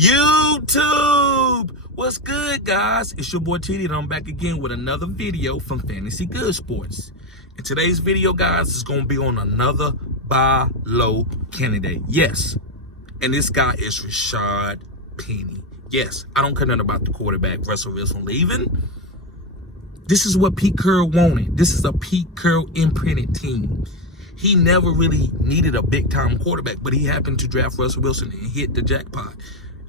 YouTube, what's good, guys? It's your boy TD, and I'm back again with another video from Fantasy Good Sports. And today's video, guys, is going to be on another buy low candidate. Yes, and this guy is Rashaad Penny. Yes, I don't care nothing about the quarterback, Russell Wilson, leaving. This is what Pete Carroll wanted. This is a Pete Carroll imprinted team. He never really needed a big-time quarterback, but he happened to draft Russell Wilson and hit the jackpot.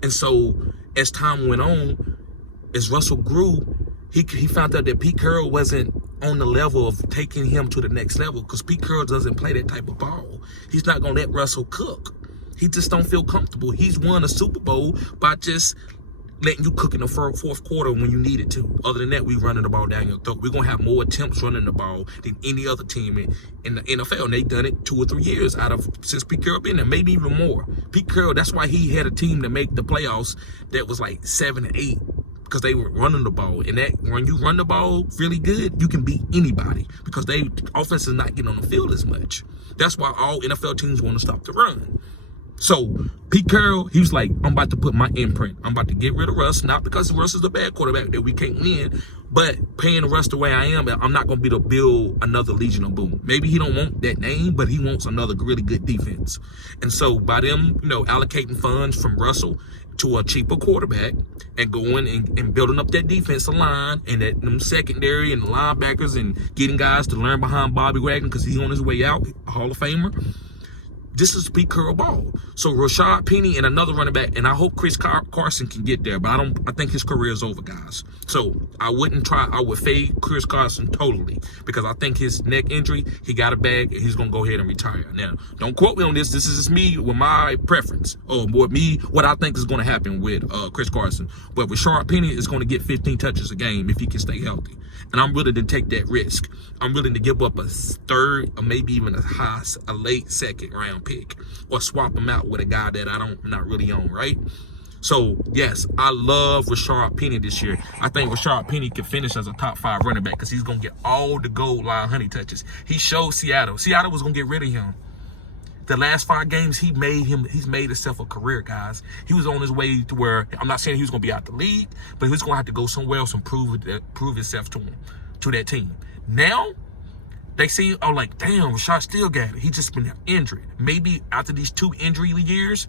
And so, as time went on, as Russell grew, he found out that Pete Carroll wasn't on the level of taking him to the next level, because Pete Carroll doesn't play that type of ball. He's not going to let Russell cook. He just don't feel comfortable. He's won a Super Bowl by just letting you cook in the fourth quarter when you need it to. Other than that, we running the ball down your throat. We're going to have more attempts running the ball than any other team in the NFL. And they've done it 2 or 3 years since Pete Carroll been there, maybe even more. Pete Carroll, that's why he had a team to make the playoffs that was like 7 and 8, because they were running the ball. And that when you run the ball really good, you can beat anybody, because offense is not getting on the field as much. That's why all NFL teams want to stop the run. So Pete Carroll, he was like, I'm about to put my imprint. I'm about to get rid of Russ, not because Russ is a bad quarterback that we can't win, but paying Russ the way I am, I'm not going to be able to build another Legion of Boom. Maybe he don't want that name, but he wants another really good defense. And so by them, allocating funds from Russell to a cheaper quarterback and going and building up that defensive line and them secondary and the linebackers and getting guys to learn behind Bobby Wagner because he's on his way out, a Hall of Famer. This is Pete Carroll ball. So Rashaad Penny and another running back, and I hope Chris Carson can get there, but I think his career is over, guys. So I would fade Chris Carson totally, because I think his neck injury, he got a bag and he's gonna go ahead and retire. Now, don't quote me on this. This is just me with my preference, or what I think is gonna happen with Chris Carson. But Rashaad Penny is gonna get 15 touches a game if he can stay healthy. And I'm willing to take that risk. I'm willing to give up a third or maybe even a late second round pick, or swap him out with a guy that I'm not really on, right? So yes, I love Rashaad Penny this year. I think Rashaad Penny can finish as a top 5 running back, because he's gonna get all the goal line honey touches. He showed Seattle was gonna get rid of him. The last 5 games, he's made himself a career, guys. He was on his way to where, I'm not saying he was going to be out the league, but he was going to have to go somewhere else and prove himself to that team. Now, they see, like, damn, Rashaad still got it. He just been injured. Maybe after these 2 injury years,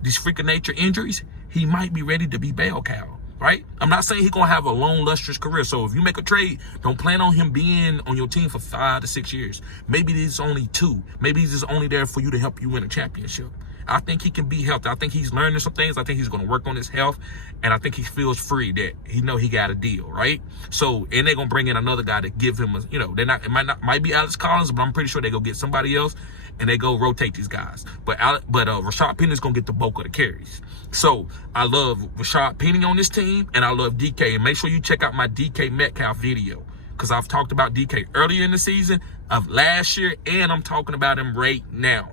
these freak of nature injuries, he might be ready to be bell cow. Right? I'm not saying he's going to have a long, lustrous career. So if you make a trade, don't plan on him being on your team for 5 to 6 years. Maybe it's only 2. Maybe he's just only there for you to help you win a championship. I think he can be healthy. I think he's learning some things. I think he's going to work on his health. And I think he feels free that he know he got a deal, right? So, and they're going to bring in another guy to give him it might be Alex Collins, but I'm pretty sure they go get somebody else and they go rotate these guys. But Rashaad Penny is going to get the bulk of the carries. So I love Rashaad Penny on this team, and I love DK. And make sure you check out my DK Metcalf video, because I've talked about DK earlier in the season of last year, and I'm talking about him right now.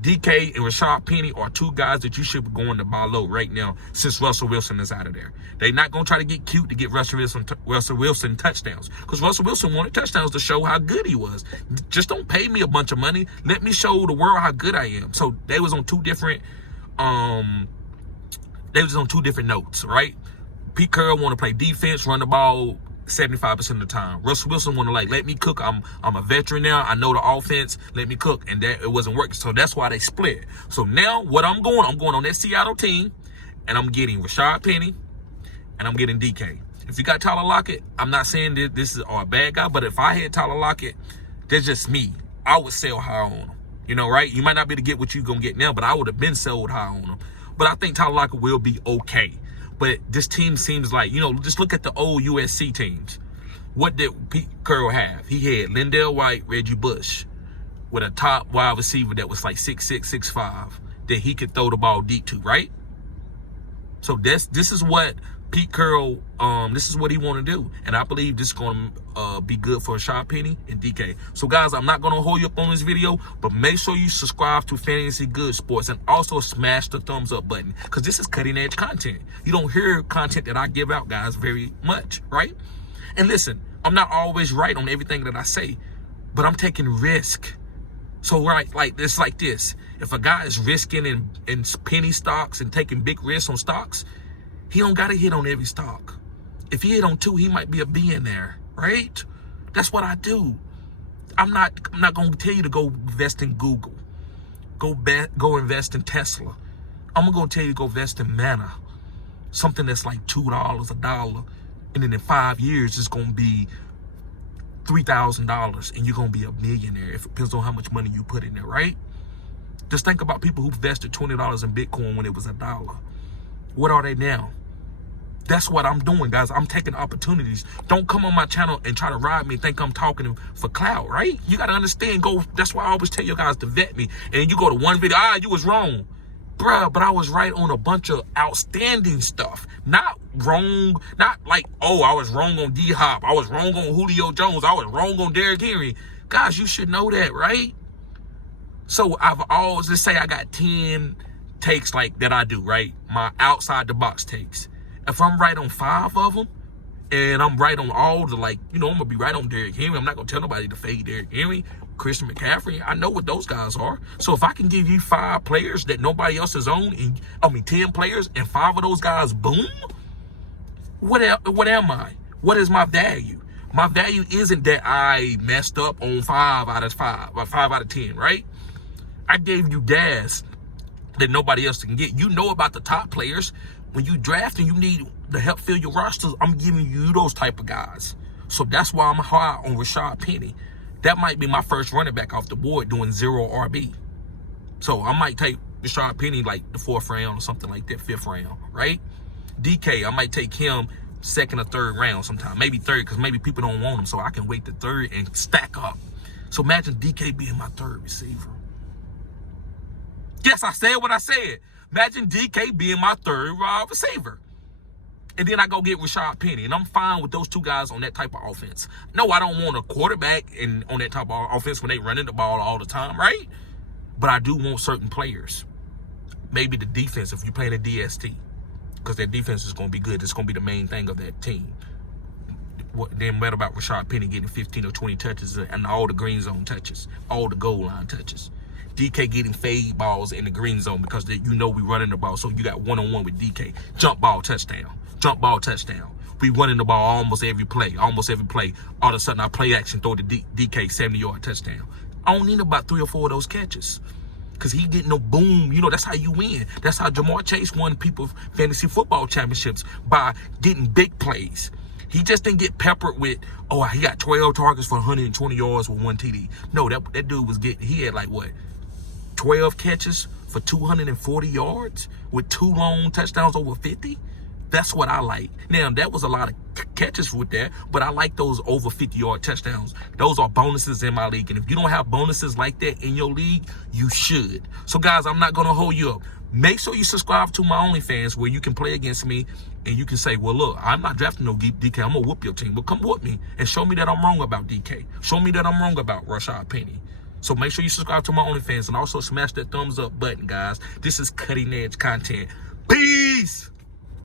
DK and Rashaad Penny are 2 guys that you should be going to buy low right now, since Russell Wilson is out of there. They're not going to try to get cute to get Russell Wilson touchdowns, because Russell Wilson wanted touchdowns to show how good he was. Just don't pay me a bunch of money. Let me show the world how good I am. So they was on 2 different notes, right? Pete Carroll want to play defense, run the ball 75% of the time. Russell Wilson want to let me cook. I'm a veteran now. I know the offense. Let me cook. And that it wasn't working. So that's why they split. So now what I'm going on that Seattle team, and I'm getting Rashaad Penny, and I'm getting DK. If you got Tyler Lockett, I'm not saying that this is a bad guy, but if I had Tyler Lockett, that's just me. I would sell high on him. Right? You might not be able to get what you're going to get now, but I would have been sold high on him. But I think Tyler Lockett will be okay. But this team seems like, just look at the old USC teams. What did Pete Carroll have? He had Lindell White, Reggie Bush, with a top wide receiver that was like 6'6", 6'5", that he could throw the ball deep to, right? So this is what Pete Carroll, this is what he want to do. And I believe this is going to be good for Rashaad Penny and DK. So, guys, I'm not going to hold you up on this video, but make sure you subscribe to Fantasy Good Sports, and also smash the thumbs up button, because this is cutting-edge content. You don't hear content that I give out, guys, very much, right? And listen, I'm not always right on everything that I say, but I'm taking risk. So right, like it's like this. If a guy is risking in penny stocks and taking big risks on stocks, he don't gotta hit on every stock. If he hit on 2, he might be a billionaire, right? That's what I do. I'm not gonna tell you to go invest in Google. Go invest in Tesla. I'm gonna tell you to go invest in Mana. Something that's like $2, $1, and then in 5 years it's gonna be $3,000, and you're gonna be a millionaire. If it depends on how much money you put in there, right? Just think about people who invested $20 in Bitcoin when it was $1. What are they now? That's what I'm doing, guys. I'm taking opportunities. Don't come on my channel and try to ride me and think I'm talking for clout, right? You got to understand, that's why I always tell you guys to vet me. And you go to one video, you was wrong. Bruh, but I was right on a bunch of outstanding stuff. Not wrong, not like, oh, I was wrong on D-Hop. I was wrong on Julio Jones. I was wrong on Derrick Henry. Guys, you should know that, right? So I've always, let's say I got 10 takes like that I do, right? My outside the box takes. If I'm right on 5 of them, and I'm right on all the, like, I'm going to be right on Derrick Henry. I'm not going to tell nobody to fade Derrick Henry, Christian McCaffrey. I know what those guys are. So if I can give you 5 players that nobody else is on, 10 players, and 5 of those guys, boom, what am I? What is my value? My value isn't that I messed up on 5 out of 5, or 5 out of 10, right? I gave you gas that nobody else can get. You know about the top players. When you draft and you need to help fill your rosters, I'm giving you those type of guys. So that's why I'm high on Rashaad Penny. That might be my first running back off the board doing 0 RB. So I might take Rashaad Penny like the 4th round or something like that, 5th round, right? DK, I might take him 2nd or 3rd round sometime, maybe 3rd, because maybe people don't want him, so I can wait the 3rd and stack up. So imagine DK being my 3rd receiver. Yes, I said what I said. Imagine DK being my 3rd wide receiver. And then I go get Rashaad Penny. And I'm fine with those 2 guys on that type of offense. No, I don't want a quarterback on that type of offense when they running the ball all the time, right? But I do want certain players. Maybe the defense, if you're playing a DST. Because that defense is going to be good. It's going to be the main thing of that team. Then what about Rashaad Penny getting 15 or 20 touches and all the green zone touches, all the goal line touches? DK getting fade balls in the green zone because we running the ball. So you got one-on-one with DK. Jump ball, touchdown. Jump ball, touchdown. We running the ball almost every play. All of a sudden, our play action throw to DK 70-yard touchdown. I don't need about 3 or 4 of those catches. Because he getting no boom. That's how you win. That's how Jamar Chase won people fantasy football championships, by getting big plays. He just didn't get peppered with, he got 12 targets for 120 yards with 1 TD. No, that dude was he had like what? 12 catches for 240 yards with 2 long touchdowns over 50. That's what I like. Now, that was a lot of catches with that, but I like those over 50-yard touchdowns. Those are bonuses in my league. And if you don't have bonuses like that in your league, you should. So, guys, I'm not going to hold you up. Make sure you subscribe to my OnlyFans where you can play against me and you can say, well, look, I'm not drafting no DK. I'm going to whoop your team. But come with me and show me that I'm wrong about DK. Show me that I'm wrong about Rashaad Penny. So make sure you subscribe to my OnlyFans and also smash that thumbs up button, guys. This is cutting edge content. Peace.